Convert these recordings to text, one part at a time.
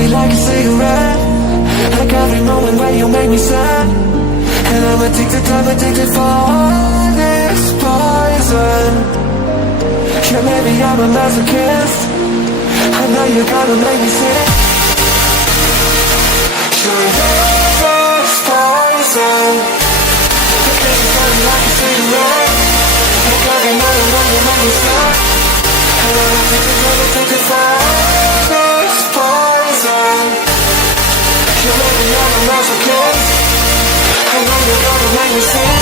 slowly like a cigarette. Like every moment where you make me sad. And I'm addicted for all this poison. Yeah, maybe I'm a masochist. I know you're gonna make me sick. Your love is poison. Because it's slowly like a cigarette. Like every moment when you make me sad. And I'm addicted for all this poison. Yeah, maybe I'm a masochist. I know you're gonna make me sick.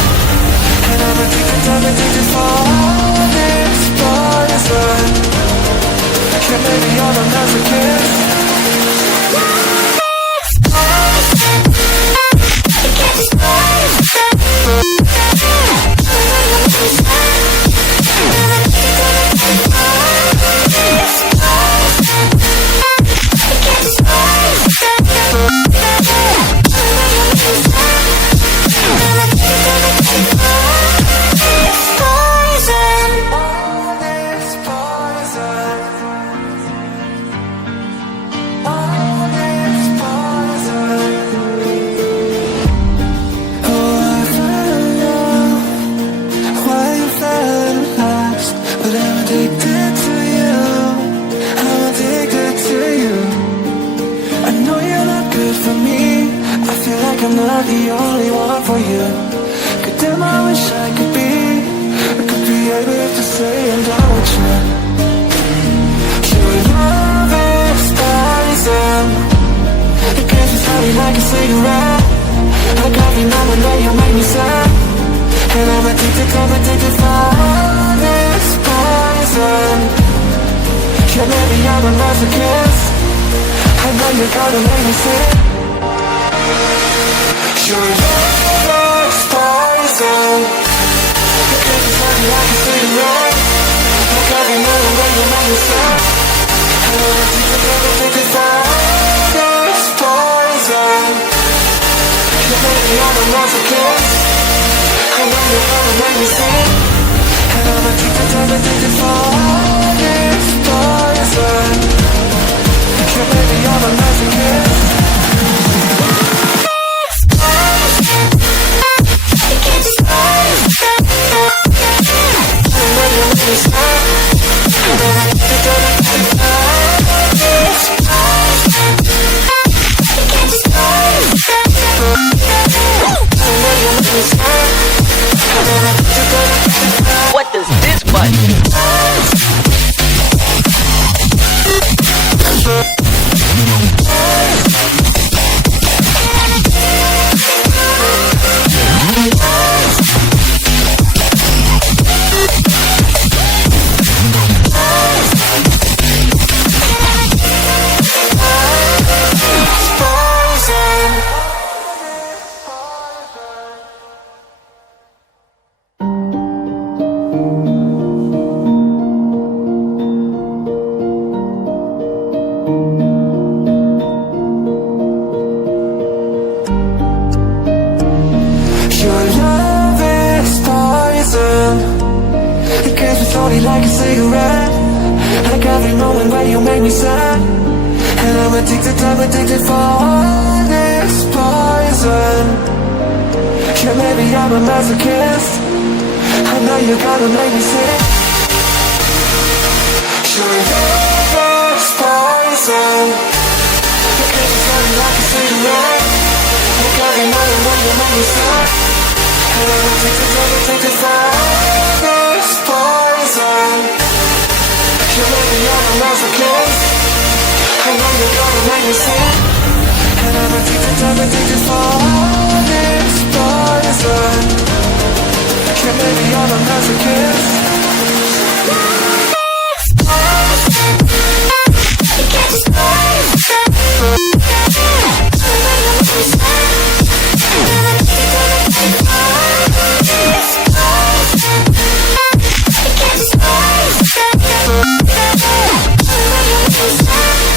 And I'm addicted for all this poison. Yeah, maybe I'm a masochist. I'm not the only one for you. God damn, I wish I could be able to say I'm done with you. Your love is poison. It gets me started like a cigarette. Like every moment that you make me sad. And I'm addicted for all this poison. Yeah, maybe I'm a masochist. I know you're gonna make me sick. Your love is poison. Because it's slowly like a cigarette. Like every moment when you make me sad. And I'm addicted for all this poison. Yeah, maybe I'm a masochist. I know you're gonna make me sick. And I'm addicted for all this poison. Yeah, maybe I'm a masochist. What does this button do? Like a cigarette. Like every moment where you make me sad. And I'm addicted for all this poison. Yeah, maybe I'm a masochist. I know you're gonna make me sick. Your love is poison. Because it's slowly like a cigarette. Like every moment when you make me sad. And I'm addicted for all this poison. Yeah, maybe I'm a masochist. I know you're gonna make me sick. And I'm addicted for all this poison. Yeah, maybe I'm a masochist.